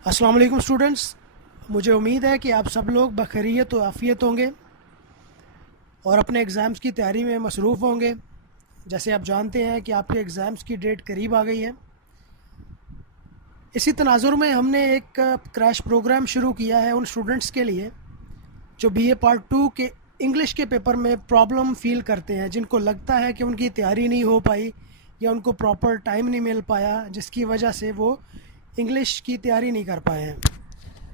السلام علیکم اسٹوڈنٹس، مجھے امید ہے کہ آپ سب لوگ بخیریت و عافیت ہوں گے اور اپنے ایگزامس کی تیاری میں مصروف ہوں گے۔ جیسے آپ جانتے ہیں کہ آپ کے ایگزامس کی ڈیٹ قریب آ گئی ہے۔ اسی تناظر میں ہم نے ایک کریش پروگرام شروع کیا ہے ان اسٹوڈنٹس کے لیے جو بی اے پارٹ 2 کے انگلش کے پیپر میں پرابلم فیل کرتے ہیں، جن کو لگتا ہے کہ ان کی تیاری نہیں ہو پائی یا ان کو پراپر ٹائم نہیں مل پایا، جس کی وجہ سے وہ انگلش کی تیاری نہیں کر پائے ہیں۔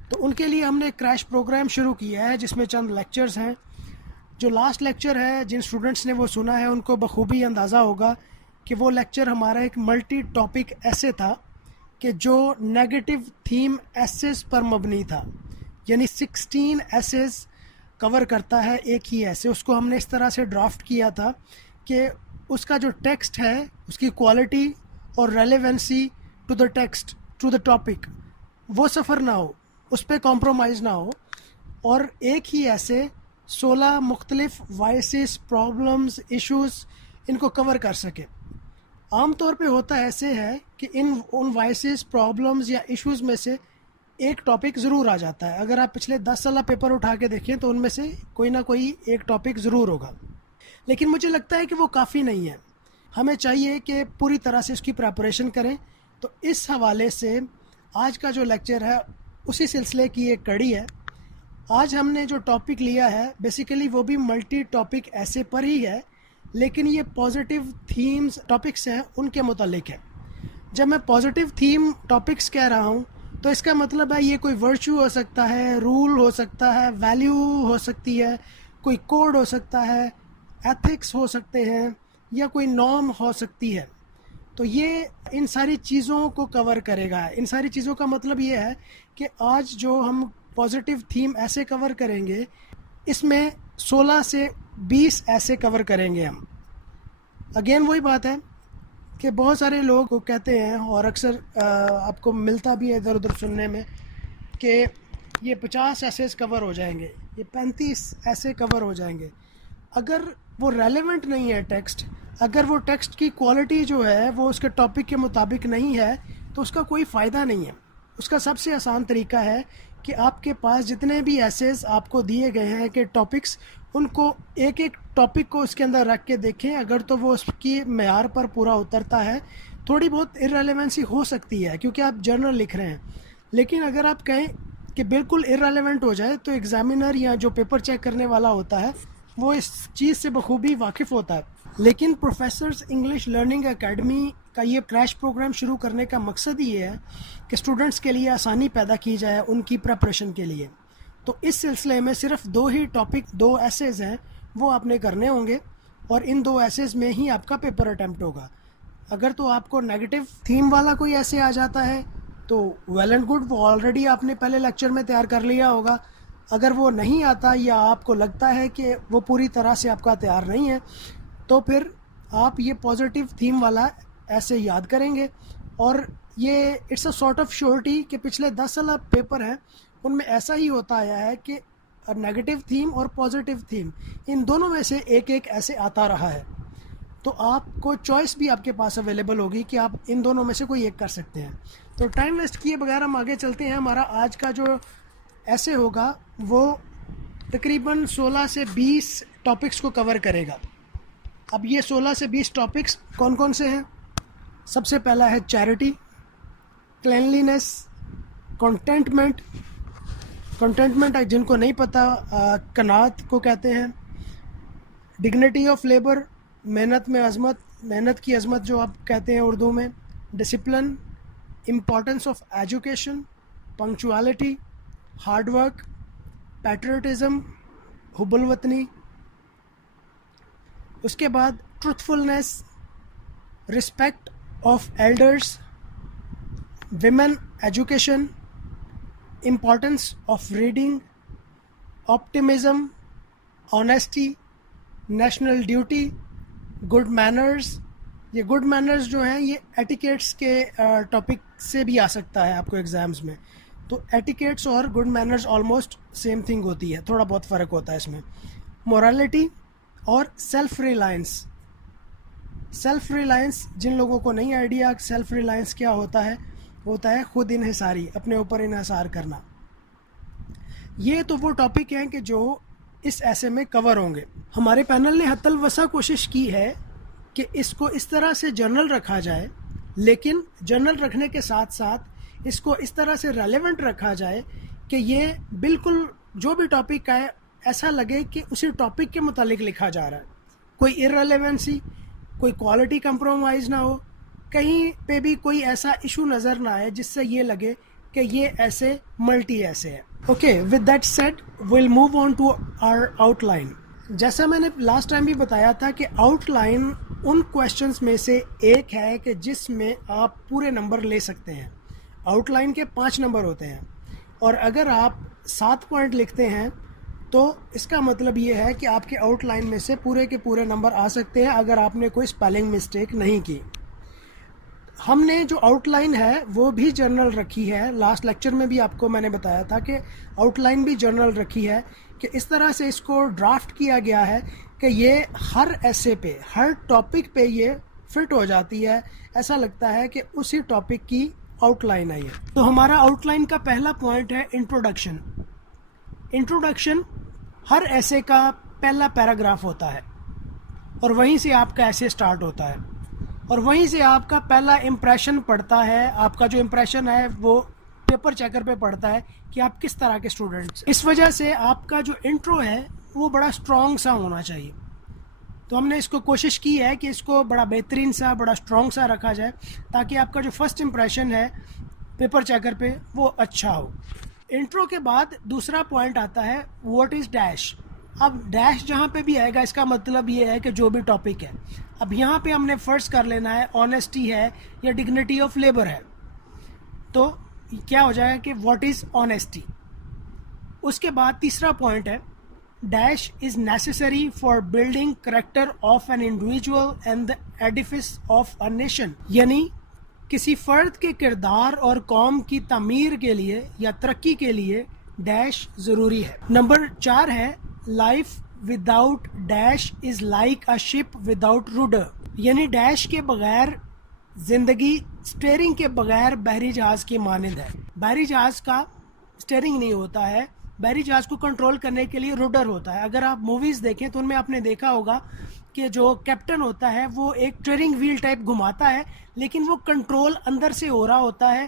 تو ان کے لیے ہم نے ایک کریش پروگرام شروع کیا ہے جس میں چند لیکچرز ہیں۔ جو لاسٹ لیکچر ہے، جن اسٹوڈنٹس نے وہ سنا ہے ان کو بخوبی اندازہ ہوگا کہ وہ لیکچر ہمارا ایک ملٹی ٹاپک ایسے تھا کہ جو نیگیٹو تھیم ایسیز پر مبنی تھا، یعنی 16 ایسیز کور کرتا ہے ایک ہی ایسے۔ اس کو ہم نے اس طرح سے ڈرافٹ کیا تھا کہ اس کا جو ٹیکسٹ ہے اس کی کوالٹی اور relevancy to the text to the topic وہ سفر نہ ہو، اس پہ کمپرومائز نہ ہو، اور ایک ہی ایسے 16 مختلف وائسز، پرابلمز، ایشوز ان کو کور کر سکے۔ عام طور پہ ہوتا ایسے ہے کہ ان وائسز، پرابلمز یا ایشوز میں سے ایک ٹاپک ضرور آ جاتا ہے۔ اگر آپ پچھلے 10 سالہ پیپر اٹھا کے دیکھیں تو ان میں سے کوئی نہ کوئی ایک ٹاپک ضرور ہوگا، لیکن مجھے لگتا ہے کہ وہ کافی نہیں ہے۔ ہمیں چاہیے کہ پوری طرح سے اس کی پریپریشن کریں۔ تو اس حوالے سے آج کا جو لیکچر ہے اسی سلسلے کی ایک کڑی ہے۔ آج ہم نے جو ٹاپک لیا ہے بیسیکلی وہ بھی ملٹی ٹاپک ایسے پر ہی ہے، لیکن یہ پازیٹیو تھیمز ٹاپکس ہیں ان کے متعلق ہے۔ جب میں پازیٹیو تھیم ٹاپکس کہہ رہا ہوں تو اس کا مطلب ہے یہ کوئی ورچو ہو سکتا ہے، رول ہو سکتا ہے، ویلیو ہو سکتی ہے، کوئی کوڈ ہو سکتا ہے، ایتھکس ہو سکتے ہیں، یا کوئی نارم ہو سکتی ہے۔ تو یہ ان ساری چیزوں کو کور کرے گا۔ ان ساری چیزوں کا مطلب یہ ہے کہ آج جو ہم پازیٹیو تھیم ایسے کور کریں گے، اس میں 16 سے 20 ایسے کور کریں گے ہم۔ اگین وہی بات ہے کہ بہت سارے لوگ کو کہتے ہیں، اور اکثر آپ کو ملتا بھی ہے ادھر ادھر سننے میں، کہ یہ 50 ایسے کور ہو جائیں گے، یہ 35 ایسے کور ہو جائیں گے۔ اگر وہ ریلیونٹ نہیں ہے ٹیکسٹ، اگر وہ ٹیکسٹ کی کوالٹی جو ہے وہ اس کے ٹاپک کے مطابق نہیں ہے، تو اس کا کوئی فائدہ نہیں ہے۔ اس کا سب سے آسان طریقہ ہے کہ آپ کے پاس جتنے بھی ایسیز آپ کو دیے گئے ہیں کہ ٹاپکس، ان کو ایک ایک ٹاپک کو اس کے اندر رکھ کے دیکھیں۔ اگر تو وہ اس کی معیار پر پورا اترتا ہے، تھوڑی بہت ارریلیونسی ہو سکتی ہے کیونکہ آپ جرنل لکھ رہے ہیں، لیکن اگر آپ کہیں کہ بالکل ارریلیونٹ ہو جائے تو ایگزامینر یا جو پیپر چیک کرنے والا ہوتا ہے وہ اس چیز سے بخوبی واقف ہوتا ہے۔ لیکن پروفیسرز انگلش لرننگ اکیڈمی کا یہ کریش پروگرام شروع کرنے کا مقصد یہ ہے کہ اسٹوڈنٹس کے لیے آسانی پیدا کی جائے ان کی پریپریشن کے لیے۔ تو اس سلسلے میں صرف 2 ہی ٹاپک، 2 ایسیز ہیں، وہ آپ نے کرنے ہوں گے، اور ان 2 ایسیز میں ہی آپ کا پیپر اٹیمپٹ ہوگا۔ اگر تو آپ کو نیگیٹو تھیم والا کوئی ایسے آ جاتا ہے تو ویل اینڈ گڈ، وہ آلریڈی آپ نے پہلے لیکچر میں تیار کر لیا ہوگا۔ اگر وہ نہیں آتا یا آپ کو لگتا ہے کہ وہ پوری طرح سے آپ کا تیار نہیں ہے، تو پھر آپ یہ پازیٹیو تھیم والا ایسے یاد کریں گے، اور یہ it's a sort of surety کہ پچھلے 10 سالہ پیپر ہیں ان میں ایسا ہی ہوتا آیا ہے کہ نیگیٹو تھیم اور پازیٹیو تھیم ان دونوں میں سے ایک ایک ایسے آتا رہا ہے۔ تو آپ کو چوائس بھی آپ کے پاس اویلیبل ہوگی کہ آپ ان دونوں میں سے کوئی ایک کر سکتے ہیں۔ تو ٹائم ویسٹ کیے بغیر ہم آگے چلتے ہیں۔ ہمارا آج کا جو ایسے ہوگا وہ تقریباً 16 سے 20 ٹاپکس کو کور کرے گا۔ اب یہ 16 سے 20 ٹاپکس کون کون سے ہیں؟ سب سے پہلا ہے چیریٹی، کلینلینس، کنٹینٹمنٹ۔ کنٹینٹمنٹ جن کو نہیں پتہ قناعت کو کہتے ہیں۔ ڈگنیٹی آف لیبر، محنت میں عظمت، محنت کی عظمت جو آپ کہتے ہیں اردو میں۔ Discipline, importance of education, punctuality, hard work, patriotism, حب الوطنی۔ اس کے بعد truthfulness, respect of elders, women education, importance of reading, optimism, honesty, national duty, good manners. یہ گڈ مینرز جو ہیں یہ ایٹیکیٹس کے ٹاپک سے بھی آ سکتا ہے آپ کو ایگزامز میں۔ تو ایٹیکیٹس اور good manners almost same thing ہوتی ہے، تھوڑا بہت فرق ہوتا ہے اس میں۔ مورالٹی اور سیلف ریلائنس۔ سیلف ریلائنس جن لوگوں کو نہیں آئیڈیا سیلف ریلائنس کیا ہوتا ہے، ہوتا ہے خود انحصاری، اپنے اوپر انحصار کرنا. یہ تو وہ ٹاپک ہیں کہ جو اس ایسے میں کور ہوں گے. ہمارے پینل نے حتی الوسع کوشش کی ہے کہ اس کو اس طرح سے جنرل رکھا جائے، لیکن جنرل رکھنے کے ساتھ ساتھ اس کو اس طرح سے ریلیونٹ رکھا جائے کہ یہ بالکل جو بھی ٹاپک آئے ایسا لگے کہ اسی ٹاپک کے متعلق لکھا جا رہا ہے. کوئی ارریلیونسی، کوئی کوالٹی کمپرومائز نہ ہو، کہیں پہ بھی کوئی ایسا ایشو نظر نہ آئے جس سے یہ لگے کہ یہ ایسے ملٹی ایسے ہے. Okay, with that said we'll move on to our آؤٹ لائن. جیسا میں نے لاسٹ ٹائم بھی بتایا تھا کہ آؤٹ لائن ان کویشچنس میں سے ایک ہے کہ جس میں آپ پورے نمبر لے سکتے ہیں. آؤٹ لائن کے 5 نمبر ہوتے ہیں، اور اگر آپ 7 پوائنٹ لکھتے ہیں تو اس کا مطلب یہ ہے کہ آپ کے آؤٹ لائن میں سے پورے کے پورے نمبر آ سکتے ہیں اگر آپ نے کوئی اسپیلنگ مسٹیک نہیں کی. ہم نے جو آؤٹ لائن ہے وہ بھی جنرل رکھی ہے. لاسٹ لیکچر میں بھی آپ کو میں نے بتایا تھا کہ آؤٹ لائن بھی جنرل رکھی ہے، کہ اس طرح سے اس کو ڈرافٹ کیا گیا ہے کہ یہ ہر ایسے پہ، ہر ٹاپک پہ یہ فٹ ہو جاتی ہے. ایسا لگتا ہے کہ اسی ٹاپک کی آؤٹ لائن ہے یہ. تو ہمارا آؤٹ لائن کا پہلا پوائنٹ ہے انٹروڈکشن. انٹروڈکشن ہر ایسے کا پہلا پیراگراف ہوتا ہے، اور وہیں سے آپ کا ایسے سٹارٹ ہوتا ہے، اور وہیں سے آپ کا پہلا امپریشن پڑتا ہے. آپ کا جو امپریشن ہے وہ پیپر چیکر پہ پڑتا ہے کہ آپ کس طرح کے اسٹوڈنٹس. اس وجہ سے آپ کا جو انٹرو ہے وہ بڑا اسٹرانگ سا ہونا چاہیے. تو ہم نے اس کو کوشش کی ہے کہ اس کو بڑا بہترین سا، بڑا اسٹرانگ سا رکھا جائے تاکہ آپ کا جو فرسٹ امپریشن ہے پیپر چیکر پہ وہ اچھا ہو. انٹرو کے بعد دوسرا پوائنٹ آتا ہے واٹ از ڈیش. اب ڈیش جہاں پہ بھی آئے گا اس کا مطلب یہ ہے کہ جو بھی ٹاپک ہے. اب یہاں پہ ہم نے فرض کر لینا ہے آنیسٹی ہے یا ڈگنیٹی آف لیبر ہے، تو کیا ہو جائے گا کہ واٹ از آنیسٹی. اس کے بعد تیسرا پوائنٹ ہے dash is necessary for building character of an individual and the ایڈیفس of a nation. یعنی کسی فرد کے کردار اور قوم کی تعمیر کے لیے یا ترقی کے لیے ڈیش ضروری ہے. نمبر 4 ہے life without dash is like a ship without روڈر. یعنی ڈیش کے بغیر زندگی اسٹیئرنگ کے بغیر بحری جہاز کی مانند ہے. بحری جہاز کا اسٹیئرنگ نہیں ہوتا ہے، بحری جہاز کو کنٹرول کرنے کے لیے روڈر ہوتا ہے. اگر آپ موویز دیکھیں تو ان میں آپ نے دیکھا ہوگا کہ جو کیپٹن ہوتا ہے وہ ایک ٹیئرنگ ویل ٹائپ گھماتا ہے، لیکن وہ کنٹرول اندر سے ہو رہا ہوتا ہے،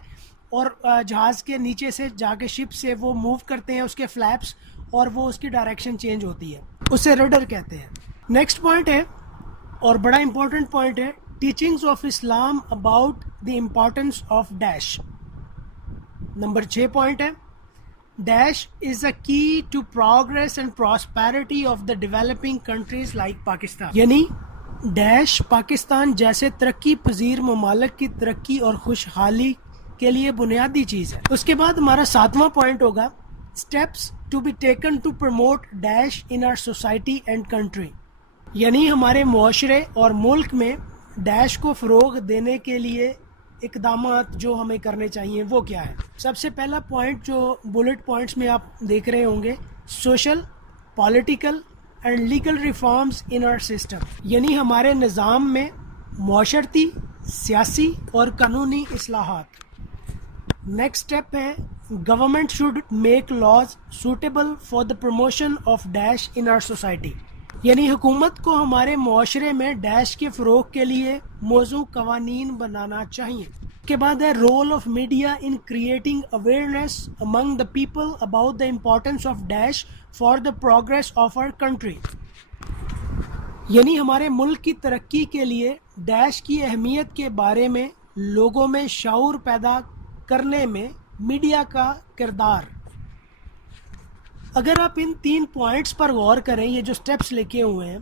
اور جہاز کے نیچے سے جا کے شپ سے وہ موو کرتے ہیں اس کے فلیپس، اور وہ اس کی ڈائریکشن چینج ہوتی ہے، اسے رڈر کہتے ہیں. نیکسٹ پوائنٹ ہے اور بڑا امپورٹنٹ پوائنٹ ہے teachings of Islam about the importance of dash. Number 6 point ہے dash is a key to progress and prosperity of the developing countries like Pakistan. یعنی ڈیش پاکستان جیسے ترقی پذیر ممالک کی ترقی اور خوشحالی کے لیے بنیادی چیز ہے. اس کے بعد ہمارا 7واں پوائنٹ ہوگا steps to be taken to promote dash in our society and country. یعنی ہمارے معاشرے اور ملک میں ڈیش کو فروغ دینے کے لیے اقدامات جو ہمیں کرنے چاہیے وہ کیا ہے. سب سے پہلا پوائنٹ جو بلٹ پوائنٹس میں آپ دیکھ رہے ہوں گے social, political and legal reforms in our system. یعنی ہمارے نظام میں معاشرتی، سیاسی اور قانونی اصلاحات. نیکسٹ اسٹیپ ہے government should make laws suitable for the promotion of dash in our society. یعنی حکومت کو ہمارے معاشرے میں ڈیش کے فروغ کے لیے موزوں قوانین بنانا چاہیے. اس کے بعد ہے role of media in creating awareness among the people about the importance of dash for the progress of our country. یعنی ہمارے ملک کی ترقی کے لیے ڈیش کی اہمیت کے بارے میں لوگوں میں شعور پیدا کرنے میں میڈیا کا کردار. اگر آپ ان 3 پوائنٹس پر غور کریں، یہ جو سٹیپس لکھے ہوئے ہیں،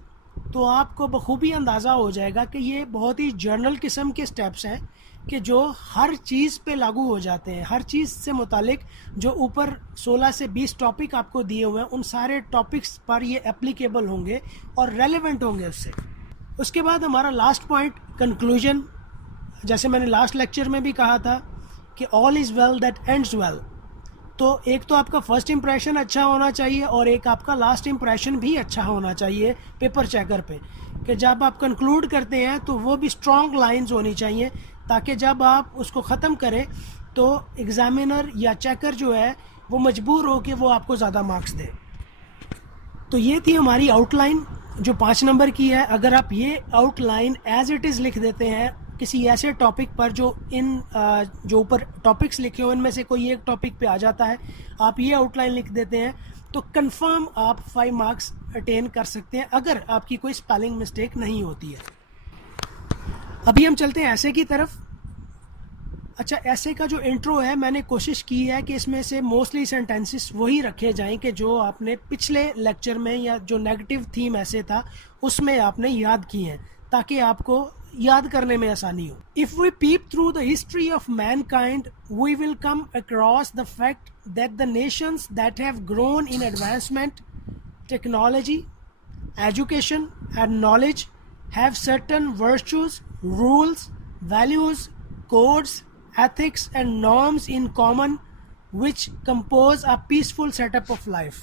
تو آپ کو بخوبی اندازہ ہو جائے گا کہ یہ بہت ہی جنرل قسم کے سٹیپس ہیں کہ جو ہر چیز پہ لاگو ہو جاتے ہیں. ہر چیز سے متعلق جو اوپر 16 سے 20 ٹاپک آپ کو دیے ہوئے ہیں ان سارے ٹاپکس پر یہ اپلیکیبل ہوں گے اور ریلیونٹ ہوں گے اس سے. اس کے بعد ہمارا لاسٹ پوائنٹ کنکلوژن. جیسے میں نے لاسٹ لیکچر میں بھی کہا تھا کہ آل از ویل دیٹ اینڈز ویل. تو ایک تو آپ کا فرسٹ امپریشن اچھا ہونا چاہیے اور ایک آپ کا لاسٹ امپریشن بھی اچھا ہونا چاہیے پیپر چیکر پہ، کہ جب آپ کنکلوڈ کرتے ہیں تو وہ بھی اسٹرانگ لائنز ہونی چاہیے تاکہ جب آپ اس کو ختم کریں تو ایگزامینر یا چیکر جو ہے وہ مجبور ہو کہ وہ آپ کو زیادہ مارکس دے. تو یہ تھی ہماری آؤٹ لائن جو 5 نمبر کی ہے. اگر آپ یہ out line as it is لکھ دیتے ہیں کسی ایسے ٹاپک پر جو جو اوپر ٹاپکس لکھے ہو ان میں سے کوئی ایک ٹاپک پہ آ جاتا ہے, آپ یہ آؤٹ لائن لکھ دیتے ہیں, تو کنفرم آپ 5 مارکس اٹین کر سکتے ہیں اگر آپ کی کوئی اسپیلنگ مسٹیک نہیں ہوتی ہے. ابھی ہم چلتے ہیں ایسے کی طرف. اچھا, ایسے کا جو انٹرو ہے میں نے کوشش کی ہے کہ اس میں سے موسٹلی سینٹینسز وہی رکھے جائیں کہ جو آپ نے پچھلے لیکچر میں یا جو نیگیٹو تھیم ایسے تھا اس میں آپ نے یاد کی ہیں تاکہ آپ کو یاد کرنے میں آسانی ہو. If we peep through the history of mankind, we will come across the fact that the nations that have grown in advancement, technology, education and knowledge have certain virtues, rules, values, codes, ethics and norms in common which compose a peaceful setup of life.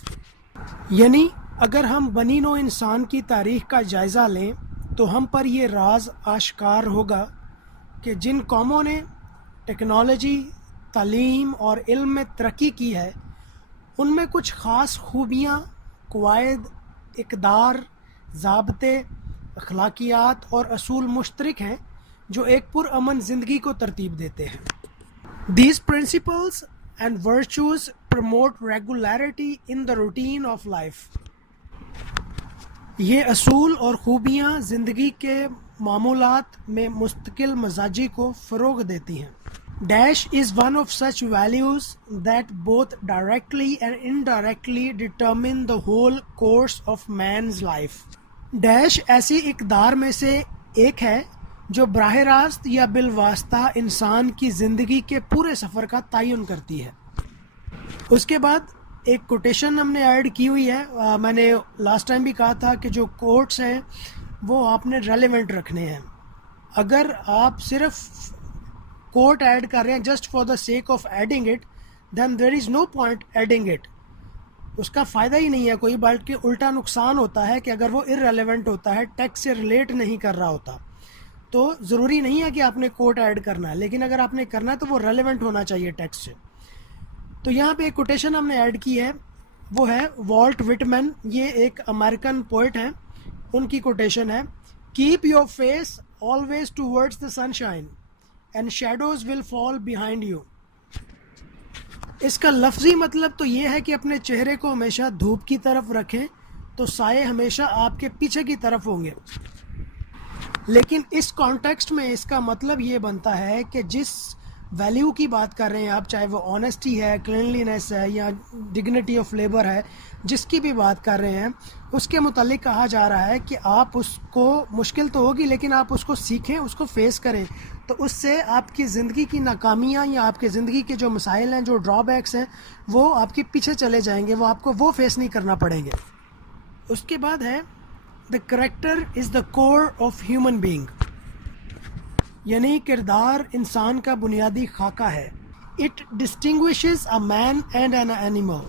یعنی اگر ہم بنی نوع انسان کی تاریخ کا جائزہ لیں تو ہم پر یہ راز آشکار ہوگا کہ جن قوموں نے ٹیکنالوجی, تعلیم اور علم میں ترقی کی ہے ان میں کچھ خاص خوبیاں, قواعد, اقدار, ضابطے, اخلاقیات اور اصول مشترک ہیں جو ایک پرامن زندگی کو ترتیب دیتے ہیں. These principles and virtues promote regularity in the routine of life. یہ اصول اور خوبیاں زندگی کے معمولات میں مستقل مزاجی کو فروغ دیتی ہیں. Dash is one of such values that both directly and indirectly determine the whole course of man's life. Dash ایسی اقدار میں سے ایک ہے جو براہ راست یا بالواسطہ انسان کی زندگی کے پورے سفر کا تعین کرتی ہے. اس کے بعد ایک کوٹیشن ہم نے ایڈ کی ہوئی ہے. میں نے لاسٹ ٹائم بھی کہا تھا کہ جو کوٹس ہیں وہ آپ نے ریلیونٹ رکھنے ہیں. اگر آپ صرف کوٹ ایڈ کر رہے ہیں just for the sake of adding it, then there is no point adding it. اس کا فائدہ ہی نہیں ہے کوئی, بلکہ الٹا نقصان ہوتا ہے کہ اگر وہ ارریلیونٹ ہوتا ہے, ٹیکسٹ سے ریلیٹ نہیں کر رہا ہوتا, تو ضروری نہیں ہے کہ آپ نے کوٹ ایڈ کرنا ہے, لیکن اگر آپ نے کرنا ہے تو وہ ریلیونٹ ہونا چاہیے ٹیکسٹ سے. تو یہاں پہ ایک کوٹیشن ہم نے ایڈ کی ہے, وہ ہے والٹ وٹمن. یہ ایک امریکن پوئٹ ہیں, ان کی کوٹیشن ہے, keep your face always towards the sunshine and shadows will fall behind you. اس کا لفظی مطلب تو یہ ہے کہ اپنے چہرے کو ہمیشہ دھوپ کی طرف رکھیں تو سائے ہمیشہ آپ کے پیچھے کی طرف ہوں گے. لیکن اس کانٹیکسٹ میں اس کا مطلب یہ بنتا ہے کہ جس ویلیو کی بات کر رہے ہیں آپ, چاہے وہ آنیسٹی ہے, کلینلینس ہے یا ڈگنیٹی آف لیبر ہے, جس کی بھی بات کر رہے ہیں, اس کے متعلق کہا جا رہا ہے کہ آپ اس کو, مشکل تو ہوگی لیکن آپ اس کو سیکھیں, اس کو فیس کریں, تو اس سے آپ کی زندگی کی ناکامیاں یا آپ کی زندگی کے جو مسائل ہیں, جو ڈرا بیکس ہیں, وہ آپ کے پیچھے چلے جائیں گے, وہ آپ کو وہ فیس نہیں کرنا پڑیں گے. اس کے بعد ہے the character is the core of human being. یعنی کردار انسان کا بنیادی خاکہ ہے. It distinguishes a man and an animal.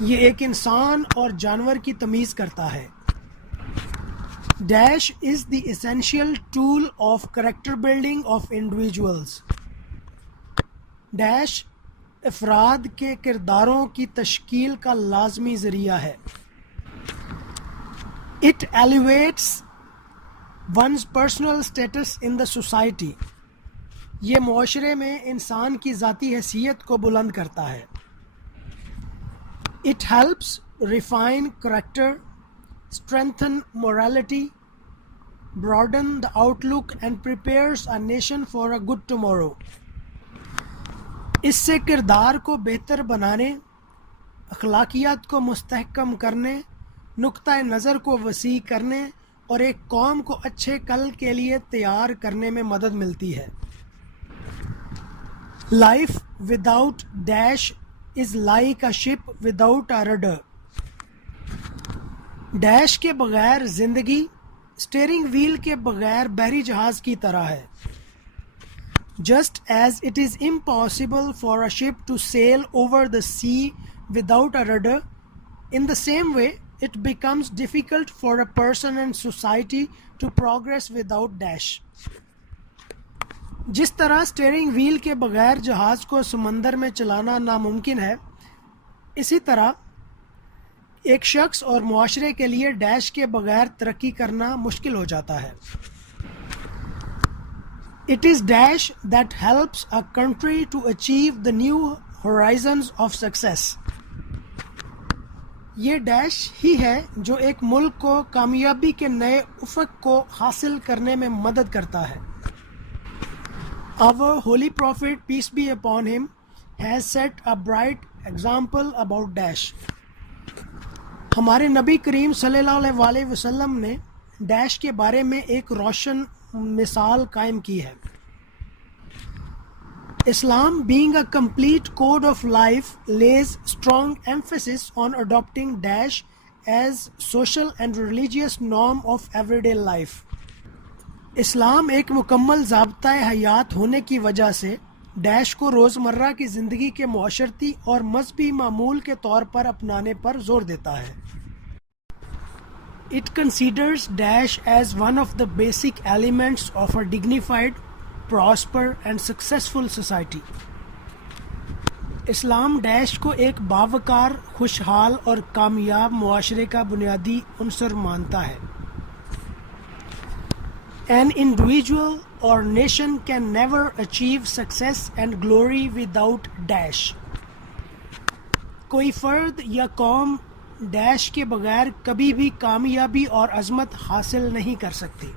یہ ایک انسان اور جانور کی تمیز کرتا ہے. Dash is the essential tool of character building of individuals. Dash افراد کے کرداروں کی تشکیل کا لازمی ذریعہ ہے. It elevates one's personal status in the society. یہ معاشرے میں انسان کی ذاتی حیثیت کو بلند کرتا ہے. It helps refine character, strengthen morality, broaden the outlook and prepares a nation for a good tomorrow. اس سے کردار کو بہتر بنانے, اخلاقیات کو مستحکم کرنے, نقطہ نظر کو وسیع کرنے اور ایک قوم کو اچھے کل کے لیے تیار کرنے میں مدد ملتی ہے. Life without dash is like a ship without a rudder. Dash کے بغیر زندگی اسٹیئرنگ ویل کے بغیر بحری جہاز کی طرح ہے. Just as it is impossible for a ship to sail over the sea without a rudder, in the same way it becomes difficult for a person and society to progress without dash. جس طرح steering well کے بغیر جہاز کو سمندر میں چلانا ناممکن ہے، اسی طرح ایک شخص اور معاشرے کے لیے ڈیش کے بغیر ترقی کرنا مشکل ہو جاتا ہے۔ It is dash that helps a country to achieve the new horizons of success. یہ ڈیش ہی ہے جو ایک ملک کو کامیابی کے نئے افق کو حاصل کرنے میں مدد کرتا ہے۔ Our holy prophet, peace be upon him, has set a bright example about dash. ہمارے نبی کریم صلی اللہ علیہ وسلم نے ڈیش کے بارے میں ایک روشن مثال قائم کی ہے۔ Islam, being a complete code of life, lays strong emphasis on adopting dash as social and religious norm of everyday life. اسلام ایک مکمل ضابطۂ حیات ہونے کی وجہ سے ڈیش کو روزمرہ کی زندگی کے معاشرتی اور مذہبی معمول کے طور پر اپنانے پر زور دیتا ہے۔ It considers dash as one of the basic elements of a dignified, prosper and successful society. Islam dash کو ایک باوقار، خوشحال اور کامیاب معاشرے کا بنیادی عنصر مانتا ہے۔ An individual or nation can never achieve success and glory without dash. کوئی فرد یا قوم ڈیش کے بغیر کبھی بھی کامیابی اور عظمت حاصل نہیں کر سکتی۔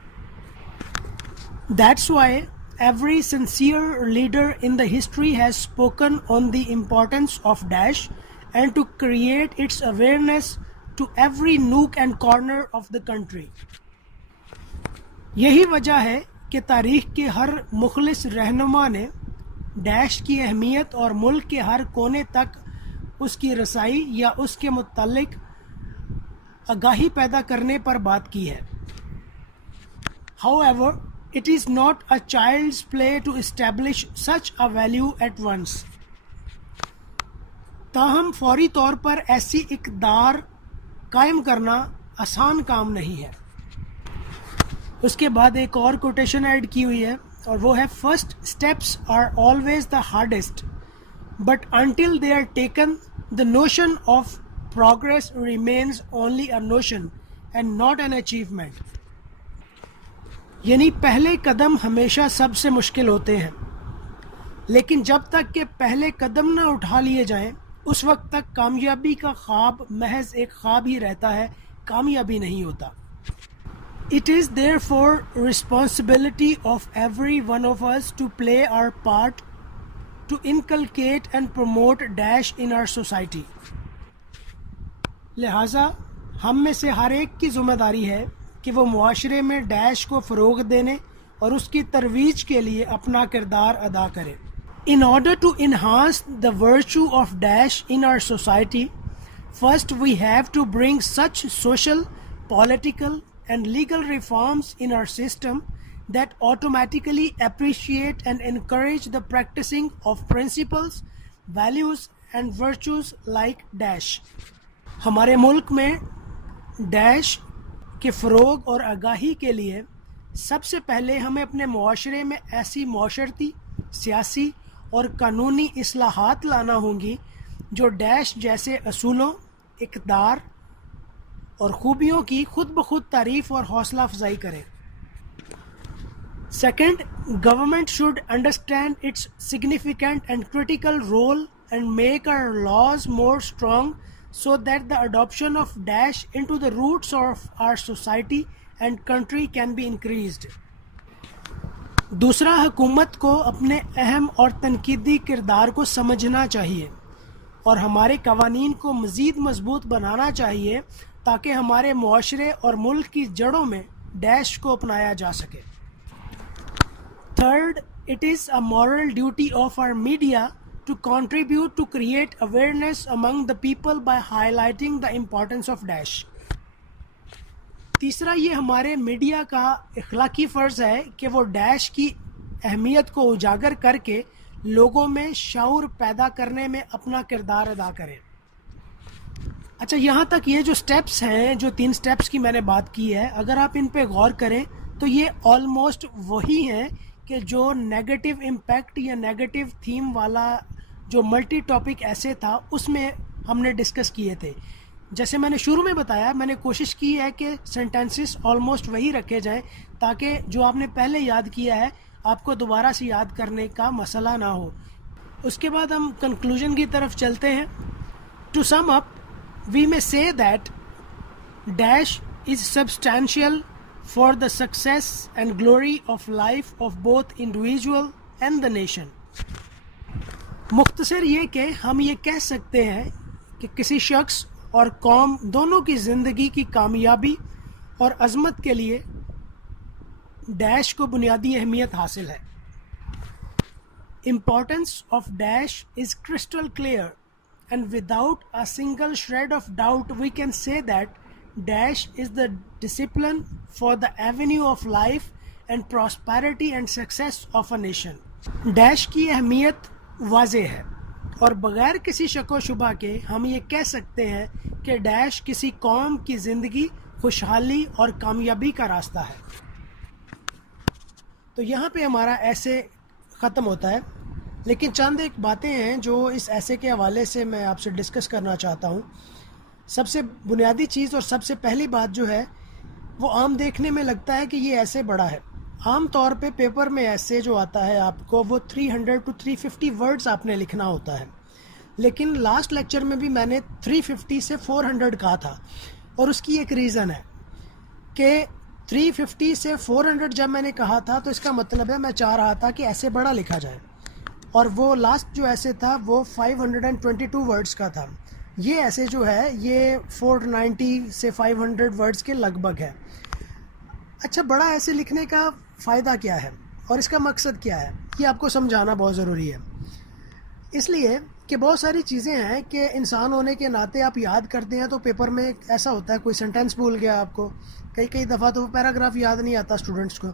That's why every sincere leader in the history has spoken on the importance of dash and to create its awareness to every nook and corner of the country. یہی وجہ ہے کہ تاریخ کے ہر مخلص رہنما نے ڈیش کی اہمیت اور ملک کے ہر کونے تک اس کی رسائی یا اس کے متعلق آگاہی پیدا کرنے پر بات کی ہے۔ However, it is not a child's play to establish such a value at once. تاہم فوری طور پر ایسی اقدار قائم کرنا آسان کام نہیں ہے۔ اس کے بعد ایک اور کوٹیشن ایڈ کی ہوئی ہے اور وہ ہے first steps are always the hardest but until they are taken the notion of progress remains only a notion and not an achievement. یعنی پہلے قدم ہمیشہ سب سے مشکل ہوتے ہیں، لیکن جب تک کہ پہلے قدم نہ اٹھا لیے جائیں اس وقت تک کامیابی کا خواب محض ایک خواب ہی رہتا ہے، کامیابی نہیں ہوتا۔ It is therefore responsibility of every one of us to play our part to inculcate and promote dash in our society. لہٰذا ہم میں سے ہر ایک کی ذمہ داری ہے کہ وہ معاشرے میں ڈیش کو فروغ دینے اور اس کی ترویج کے لیے اپنا کردار ادا کرے۔ In order to enhance the virtue of dash in our society, first we have to bring such social, political and legal reforms in our system that automatically appreciate and encourage the practicing of principles, values and virtues like dash. ہمارے ملک میں dash کے فروغ اور آگاہی کے لیے سب سے پہلے ہمیں اپنے معاشرے میں ایسی معاشرتی، سیاسی اور قانونی اصلاحات لانا ہوں گی جو ڈیش جیسے اصولوں، اقدار اور خوبیوں کی خود بخود تعریف اور حوصلہ افزائی کرے۔ Second, government should understand its significant and critical role and make our laws more strong so that the adoption of dash into the roots of our society and country can be increased. دوسرا، حکومت کو اپنے اہم اور تنقیدی کردار کو سمجھنا چاہیے اور ہمارے قوانین کو مزید مضبوط بنانا چاہیے تاکہ ہمارے معاشرے اور ملک کی جڑوں میں ڈیش کو اپنایا جا سکے۔ Third, it is a moral duty of our media to contribute to create awareness among the people by highlighting the importance of dash. تیسرا، یہ ہمارے میڈیا کا اخلاقی فرض ہے کہ وہ ڈیش کی اہمیت کو اجاگر کر کے لوگوں میں شعور پیدا کرنے میں اپنا کردار ادا کریں۔ اچھا، یہاں تک یہ جو سٹیپس ہیں، جو 3 سٹیپس کی میں نے بات کی ہے، اگر آپ ان پہ غور کریں تو یہ آلموسٹ وہی ہیں کہ جو نیگیٹو امپیکٹ یا نیگیٹو تھیم والا جو ملٹی ٹاپک ایسے تھا اس میں ہم نے ڈسکس کیے تھے. جیسے میں نے شروع میں بتایا, میں نے کوشش کی ہے کہ سینٹینسز آلموسٹ وہی رکھے جائیں تاکہ جو آپ نے پہلے یاد کیا ہے آپ کو دوبارہ سے یاد کرنے کا مسئلہ نہ ہو. اس کے بعد ہم کنکلوژن کی طرف چلتے ہیں. ٹو سم اپ, وی میں سے that dash is substantial for the success and glory of life of both individual and the nation. مختصر یہ کہ ہم یہ کہہ سکتے ہیں کہ کسی شخص اور قوم دونوں کی زندگی کی کامیابی اور عظمت کے لیے ڈیش کو بنیادی اہمیت حاصل ہے. Importance of dash is crystal clear, and without a single shred of doubt we can say that dash is the discipline for the avenue of life and prosperity and success of a nation. dash کی اہمیت واضح ہے اور بغیر کسی شک و شبہ کے ہم یہ کہہ سکتے ہیں کہ ڈیش کسی قوم کی زندگی, خوشحالی اور کامیابی کا راستہ ہے. تو یہاں پہ ہمارا ایسے ختم ہوتا ہے, لیکن چند ایک باتیں ہیں جو اس ایسے کے حوالے سے میں آپ سے ڈسکس کرنا چاہتا ہوں. سب سے بنیادی چیز اور سب سے پہلی بات جو ہے وہ عام دیکھنے میں لگتا ہے کہ یہ ایسے بڑا ہے. عام طور پہ پیپر میں ایسے جو آتا ہے آپ کو وہ 300 to 350 ورڈز آپ نے لکھنا ہوتا ہے, لیکن لاسٹ لیکچر میں بھی میں نے 350 سے 400 کہا تھا, اور اس کی ایک ریزن ہے کہ 350 سے 400 جب میں نے کہا تھا تو اس کا مطلب ہے میں چاہ رہا تھا کہ ایسے بڑا لکھا جائے, اور وہ لاسٹ جو ایسے تھا وہ 522 ورڈز کا تھا. یہ ایسے جو ہے یہ 490 سے 500 ورڈز کے لگ بھگ ہے. اچھا, بڑا ایسے لکھنے کا فائدہ کیا ہے اور اس کا مقصد کیا ہے, یہ آپ کو سمجھانا بہت ضروری ہے. اس لیے کہ بہت ساری چیزیں ہیں کہ انسان ہونے کے ناطے آپ یاد کرتے ہیں تو پیپر میں ایسا ہوتا ہے کوئی سینٹینس بھول گیا آپ کو, کئی دفعہ تو وہ پیراگراف یاد نہیں آتا اسٹوڈنٹس کو,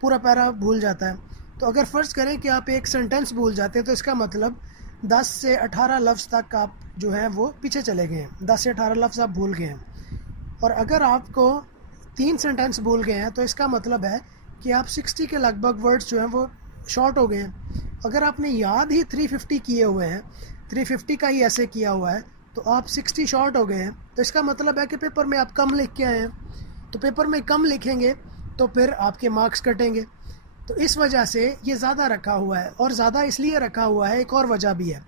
پورا پیرا بھول جاتا ہے. تو اگر فرض کریں کہ آپ ایک سینٹینس بھول جاتے ہیں تو اس کا مطلب 10 سے 18 لفظ تک آپ جو ہیں وہ پیچھے چلے گئے ہیں, 10 سے 18 لفظ آپ بھول گئے ہیں. اور اگر آپ کو 3 سینٹینس بھول گئے ہیں تو اس کا مطلب ہے کہ آپ 60 کے لگ بھگ ورڈز جو ہیں وہ شارٹ ہو گئے ہیں. اگر آپ نے یاد ہی 350 کیے ہوئے ہیں, 350 کا ہی ایسے کیا ہوا ہے, تو آپ 60 شارٹ ہو گئے ہیں. تو اس کا مطلب ہے کہ پیپر میں آپ کم لکھ کے آئے ہیں. تو پیپر میں کم لکھیں گے تو پھر آپ کے مارکس کٹیں گے. تو اس وجہ سے یہ زیادہ رکھا ہوا ہے, اور زیادہ اس لیے رکھا ہوا ہے, ایک اور وجہ بھی ہے,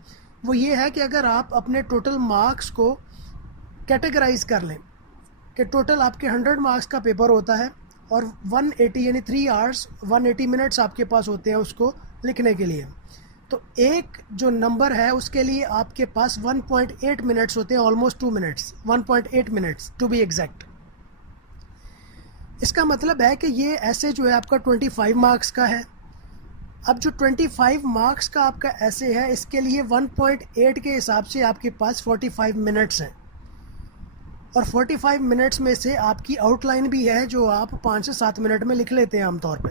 وہ یہ ہے کہ اگر آپ اپنے ٹوٹل مارکس کو کیٹیگرائز کر لیں کہ ٹوٹل آپ کے 100 مارکس کا پیپر ہوتا ہے اور 180 یعنی 3 آورس 180 منٹس آپ کے پاس ہوتے ہیں اس کو لکھنے کے لیے, تو ایک جو نمبر ہے اس کے لیے آپ کے پاس 1.8 منٹس ہوتے ہیں, almost 2 minutes, 1.8 minutes to be exact. اس کا مطلب ہے کہ یہ ایسے جو ہے آپ کا 25 مارکس کا ہے. اب جو 25 مارکس کا آپ کا ایسے ہے اس کے لیے 1.8 کے حساب سے آپ کے پاس 45 منٹس ہیں, اور 45 منٹس میں سے آپ کی آؤٹ لائن بھی ہے جو آپ 5 سے 7 منٹ میں لکھ لیتے ہیں عام طور پہ.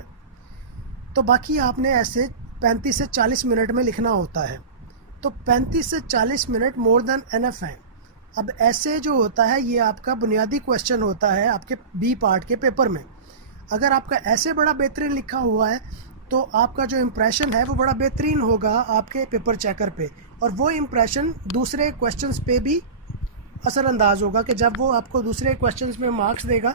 تو باقی آپ نے ایسے 35 سے 40 منٹ میں لکھنا ہوتا ہے. تو 35 سے 40 منٹ مور دین انف ہیں. اب ایسے جو ہوتا ہے یہ آپ کا بنیادی کویشچن ہوتا ہے آپ کے بی پارٹ کے پیپر میں. اگر آپ کا ایسے بڑا بہترین لکھا ہوا ہے تو آپ کا جو امپریشن ہے وہ بڑا بہترین ہوگا آپ کے پیپر چیکر پہ, اور وہ امپریشن دوسرے کویشچنز پہ بھی اثر انداز ہوگا کہ جب وہ آپ کو دوسرے کویشچنز میں مارکس دے گا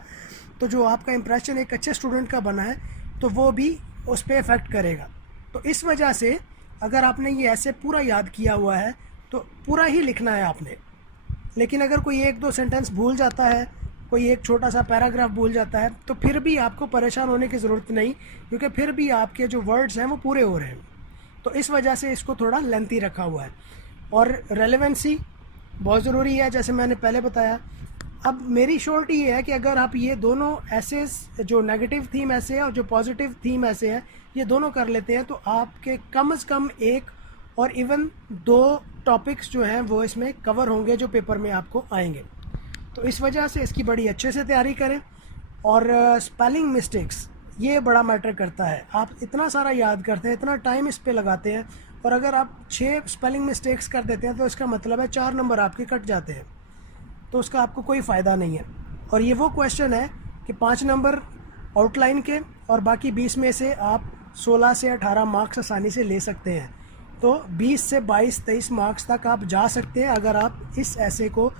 تو جو آپ کا امپریشن ایک اچھے اسٹوڈنٹ کا بنا ہے تو وہ بھی اس پہ افیکٹ کرے گا. تو اس وجہ سے اگر آپ نے یہ ایسے پورا یاد کیا ہوا ہے تو پورا ہی لکھنا ہے آپ نے. لیکن اگر کوئی 1-2 سینٹینس بھول جاتا ہے, کوئی ایک چھوٹا سا پیراگراف بھول جاتا ہے, تو پھر بھی آپ کو پریشان ہونے کی ضرورت نہیں, کیونکہ پھر بھی آپ کے جو ورڈز ہیں وہ پورے ہو رہے ہیں. تو اس وجہ سے اس کو تھوڑا لینتھی رکھا ہوا ہے. اور ریلیونسی بہت ضروری ہے جیسے میں نے پہلے بتایا. اب میری شورٹی یہ ہے کہ اگر آپ یہ دونوں ایسیز جو نیگیٹو تھیم ایسے ہیں اور جو پازیٹیو تھیم ایسے ہیں یہ دونوں کر لیتے ہیں تو آپ کے کم از کم 1 اور ایون 2 ٹاپکس جو ہیں وہ اس میں کور ہوں گے جو پیپر میں آپ کو آئیں گے. تو اس وجہ سے اس کی بڑی اچھے سے تیاری کریں. اور اسپیلنگ مسٹیکس یہ بڑا میٹر کرتا ہے. آپ اتنا سارا یاد کرتے ہیں, اتنا ٹائم اس پہ لگاتے ہیں, اور اگر آپ 6 اسپیلنگ مسٹیکس کر دیتے ہیں تو اس کا مطلب ہے 4 نمبر آپ کے کٹ جاتے ہیں, تو اس کا آپ کو کوئی فائدہ نہیں ہے. اور یہ وہ کویشچن ہے کہ 5 نمبر آؤٹ لائن کے اور باقی 20 میں سے آپ 16 سے 18 مارکس آسانی سے لے سکتے ہیں. تو 20 سے 22 23 مارکس تک آپ جا سکتے ہیں اگر آپ اس ایسے کو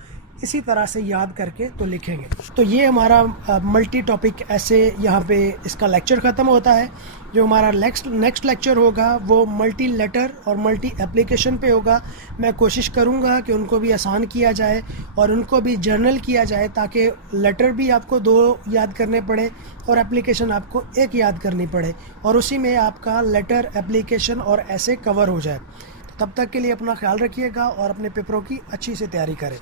اسی طرح سے یاد کر کے تو لکھیں گے. تو یہ ہمارا ملٹی ٹاپک ایسے یہاں پہ اس کا لیکچر ختم ہوتا ہے. جو ہمارا نیکسٹ لیکچر ہوگا وہ ملٹی لیٹر اور ملٹی اپلیکیشن پہ ہوگا. میں کوشش کروں گا کہ ان کو بھی آسان کیا جائے اور ان کو بھی جرنل کیا جائے تاکہ لیٹر بھی آپ کو 2 یاد کرنے پڑے اور اپلیکیشن آپ کو 1 یاد کرنی پڑے اور اسی میں آپ کا لیٹر اپلیکیشن اور ایسے کور ہو جائے. تب تک کے لیے اپنا خیال رکھیے گا اور اپنے پیپروں کی اچھی سے تیاری کریں.